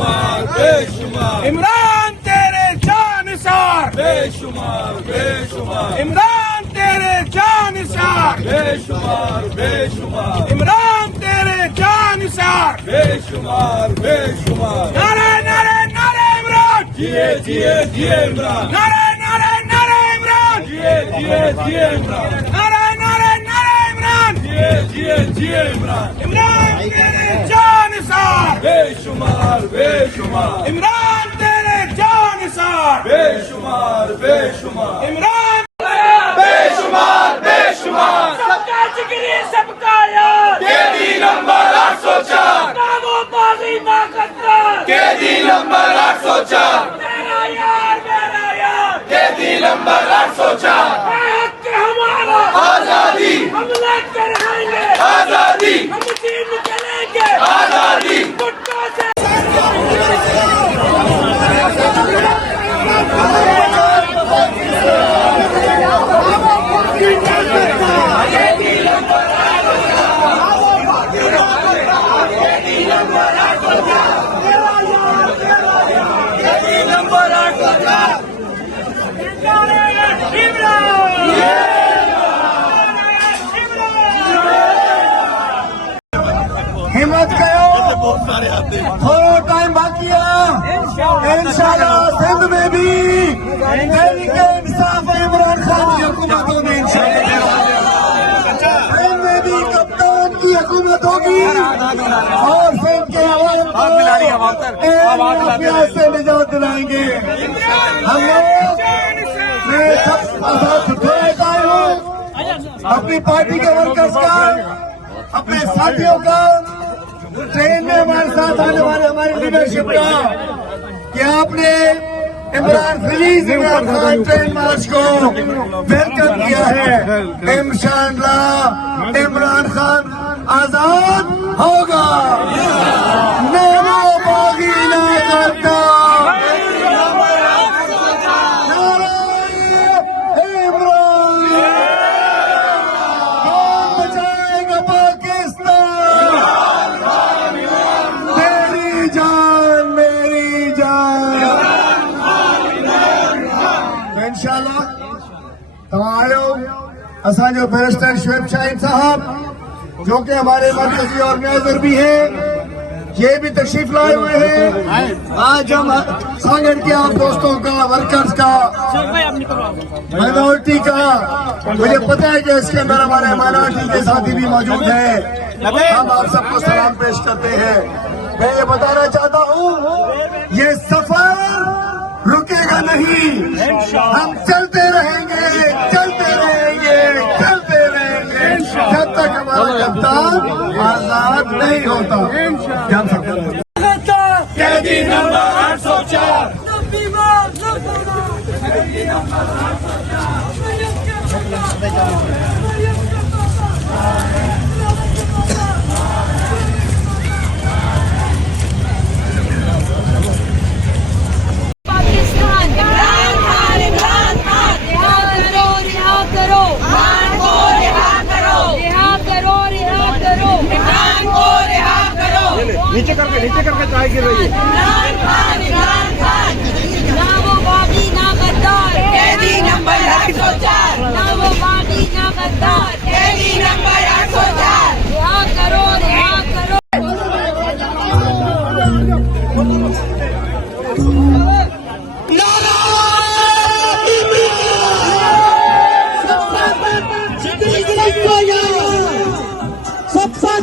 बेशुमार बेशुमार इमरान तेरे जानिसार बेशुमार बेशुमार इमरान तेरे जानिसार बेशुमार बेशुमार इमरान तेरे जानिसार बेशुमार बेशुमार नारे नारे नारे इमरान जिए जिए जिए इमरान नारे नारे नारे इमरान जिए जिए जिए इमरान नारे नारे नारे इमरान जिए जिए जिए इमरान इमरान तेरे जानिसार बेशुमार बेशुमार इमरान तेरे जानिसार बेशुमार बेशुमार इमरान बेशुमार बेशुमार सबका जिक्र सबका याद कैदी नंबर 804 ना वो बागी ना गद्दार कैदी नंबर 804 मेरा यार कैदी नंबर 804 है हक हमारा आजादी हम लेकर रहेंगे आजादी हम जीत निकलेंगे आजादी गुट्टों से हिम्मत करो, थोड़ा टाइम बाकी है। इंशाल्लाह सिंध में भी इंसाफ इमरान खान की हुकूमत होगी। इंशाल्लाह सिंध में भी कप्तान की हुकूमत होगी और सिंध के आवाम से निजात दिलाएंगे। हम लोग मैं सब आजाद सुधारता हूँ अपनी पार्टी के वर्कर्स का, अपने साथियों का, ट्रेन में हमारे साथ आने वाले हमारी लीडरशिप का कि आपने इमरान खान ट्रेन मार्च को वेलकम किया है। इंशाअल्लाह इमरान खान आजाद होगा। बागी ना करता असांजो बैरिस्टर शुएब शाहिद साहब जो कि हमारे मरकजी ऑर्गेनाइजर भी हैं, ये भी तशरीफ लाए हुए हैं। आज हम सांगड़ के आप दोस्तों का, वर्कर्स का, माइनॉरिटी का, मुझे पता है कि इसके अंदर हमारे माइनॉरिटी के साथी भी मौजूद हैं। हम आप सबको सलाम पेश करते हैं। मैं ये बताना चाहता हूँ ये सफर रुकेगा नहीं, हम चलते रहेंगे चलते रहेंगे चलते रहेंगे जब तक हमारा कप्तान आजाद नहीं होता। कैदी नंबर 804 नीचे करके चाय गिर रही है। इमरान खान ना वो बागी ना गद्दार कैदी नंबर 804 ना वो बागी ना गद्दार कैदी नंबर 804 रिहा करो रिहा करो। सबसा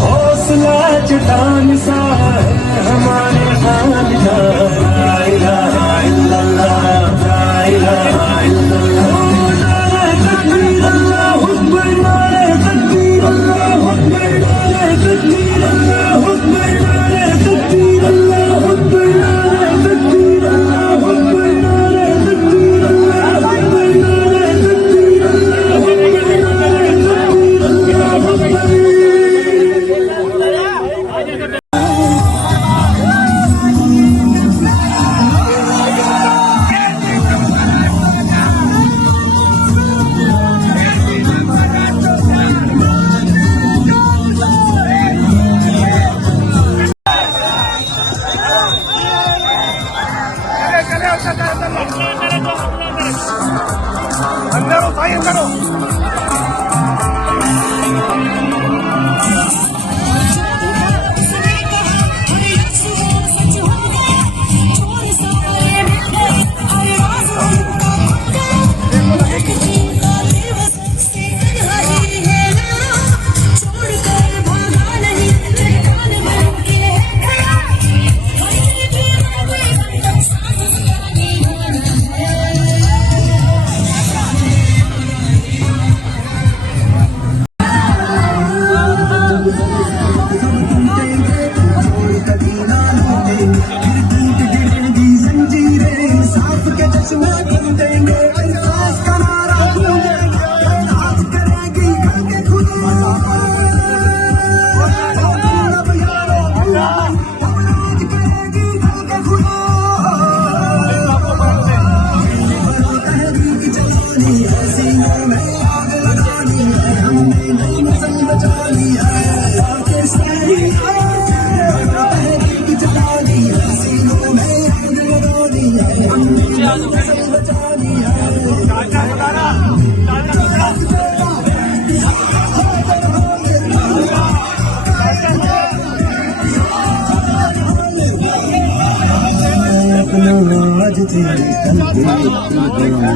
हौसला चट्टान सा है हमारे हाथ का ला इलाहा इल्लल्लाह ला इलाहा इल्लल्लाह नारे तकबीर अल्लाहू अकबर नारे तकबीर अल्लाहू अकबर नारे तकबीर अल्लाहू अकबर नारे तकबीर अल्लाहू अकबर नारे तकबीर अल्लाहू अकबर नारे तकबीर अल्लाहू अकबर नारे तकबीर अल्लाहू अकबर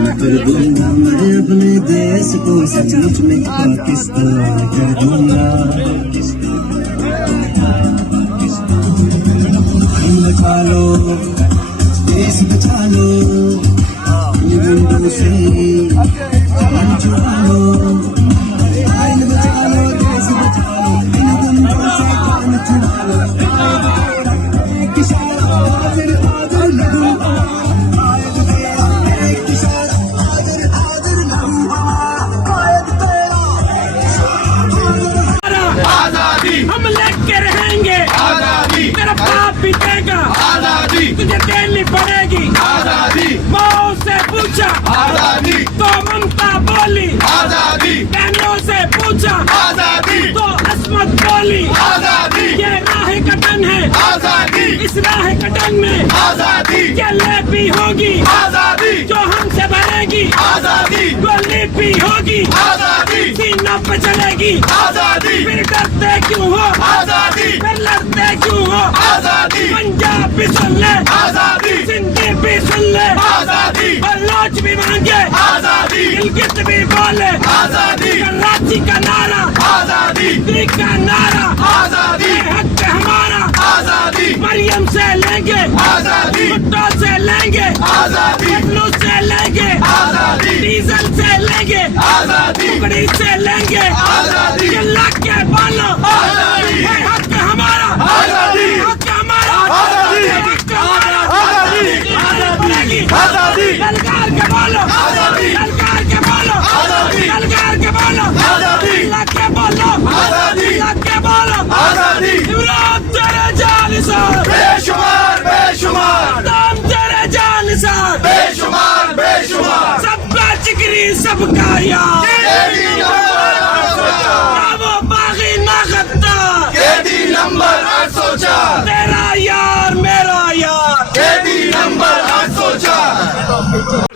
मैं अपने देश को सचमुच में पाकिस्तान कर दूंगा। बचा लो देश बचा लो से चुरा लो बचा लो देश बचा लो इन गुंडों से चुरा लो हम लेके रहेंगे आजादी, तेरा बाप भी देगा आजादी, तुझे देनी पड़ेगी आजादी। माओ से पूछा आजादी तो ममता बोली आजादी, बहनों से पूछा आजादी तो अस्मत बोली आजादी। ये राह कटन है आजादी, इस राह कटन में आजादी जले भी होगी आजादी, जो हमसे भरेगी आजादी, गोली भी होगी आजादी, सीना पे चलेगी आजादी। फिर डरते क्यों हो आजादी, फिर लड़ते क्यों हो आजादी। पंजाब भी सुन ले आजादी, सिंधी भी सुन ले आजादी, बलोच भी मांगे आजादी, गिलगित भी बोले आजादी। कराची का नारा आजादी, दिल्ली का नारा आजादी, हक हमारा आजादी। मरियम से लेंगे आजादी, भुट्टो से लेंगे आजादी, पटलू से लेंगे आजादी, डीजल से लेंगे आजादी, टुकड़ी से लेंगे आजादी, चिल्ला के बोलो आजादी, ये हक हमारा आजादी, हक हमारा आजादी, हक हमारा आजादी, पड़ेगी आजादी, ललकार के बोलो आजादी, ललकार के बोलो आजादी, ललकार के बोलो आजादी, चिल्ला के बोलो आजादी, चिल्ला के बोलो आजादी, इमरान तेरे जानिसार बेशुमार बेशुमार, दाम तेरे जानिसार बेशुमार बेशुमार, सबका जिगरी सबका यार केडी नंबर 804, ना वो बागी ना गद्दार केडी नंबर 804, तेरा यार मेरा यार केडी नंबर 804,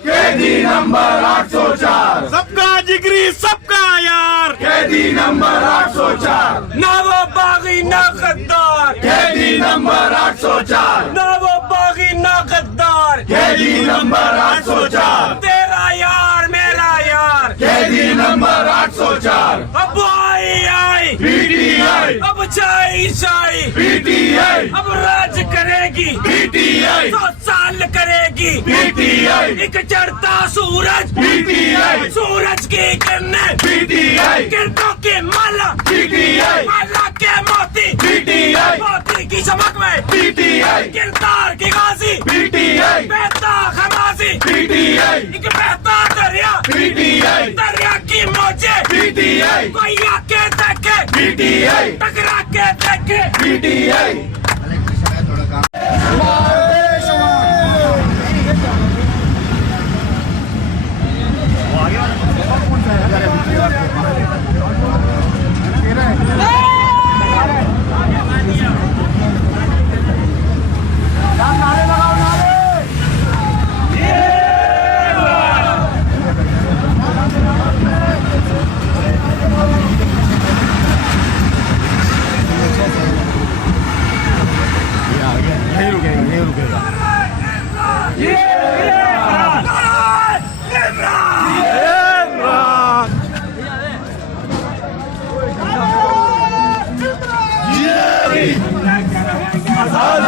केडी नंबर 804, सबका जिगरी सबका यार केडी नंबर 804, ना वो बागी ना गद्दार केडी नंबर 804, ना वो बागी ना गद्दार केडी नंबर 804, तेरा यार मेरा यार केडी नंबर 804, अब आई पीटीआई, अब चाई चाई पीटीआई, अब राज करेगी पीटीआई, 100 साल करेगी पीटीआई, एक चढ़ता सूरज पीटीआई, सूरज की किरणें पीटीआई, किरणों की माला पीटीआई, माला के मोती पीटीआई, मोती की चमक में पीटीआई, किरदार की गाजी पीटीआई, बहता खमासी पीटीआई, एक बहता दरिया पीटीआई, दरिया की मौजे पीटीआई, कोई आके देखे पीटीआई, टकरा के देखे पीटीआई,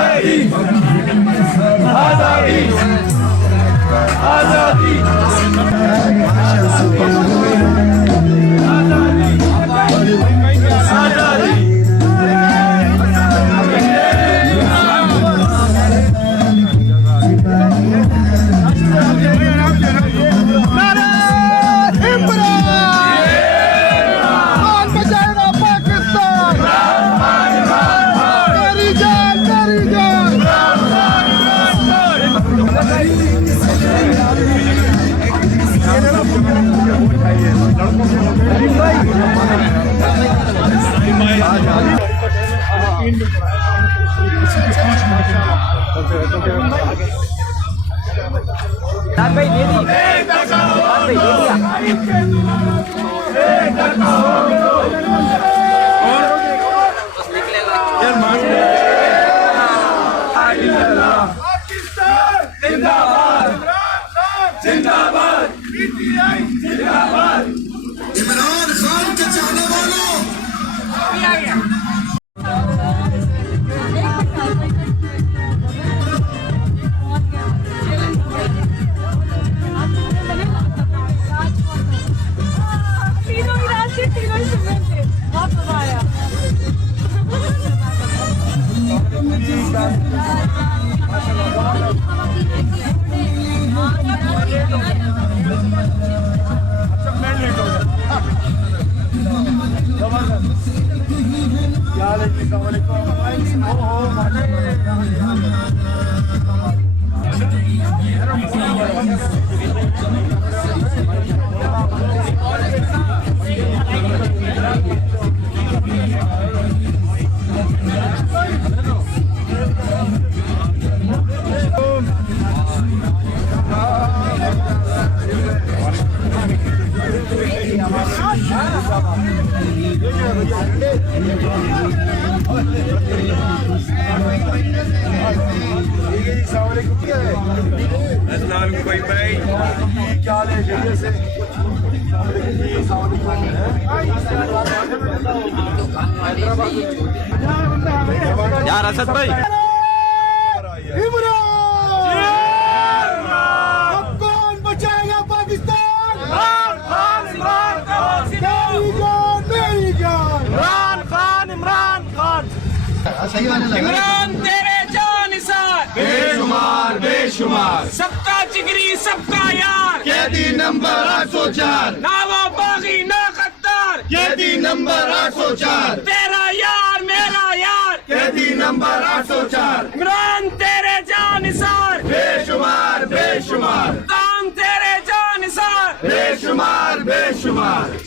आजादी, आजादी, आजादी, आजादी, जिंदाबाद, जिंदाबाद, इमरान खान के चाहने वालों तीनों ही रास्ते तीनों ही सुनने थे बहुत मजा आया यार असद भाई इमरान तेरे जानिसार बेशुमार बेशुमार सबका जिगरी सबका यार कैदी नंबर 804 ना वो बागी ना गद्दार कैदी नंबर 804 तेरा यार मेरा यार कैदी नंबर 804 इमरान तेरे जानिसार बेशुमार बेशुमार ताम तेरे जानिसार बेशुमार बेशुमार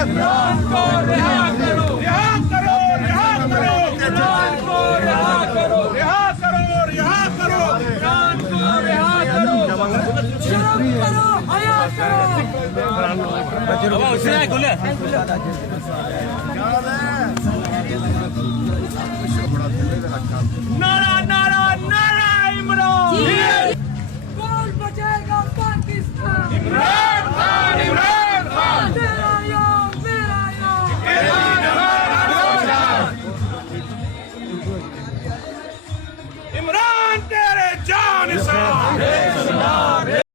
इमरान को रिहा करो रिहा करो रिहा करो इमरान को रिहा करो रिहा करो रिहा करो इमरान को रिहा करो शर्म करो हया करो नारा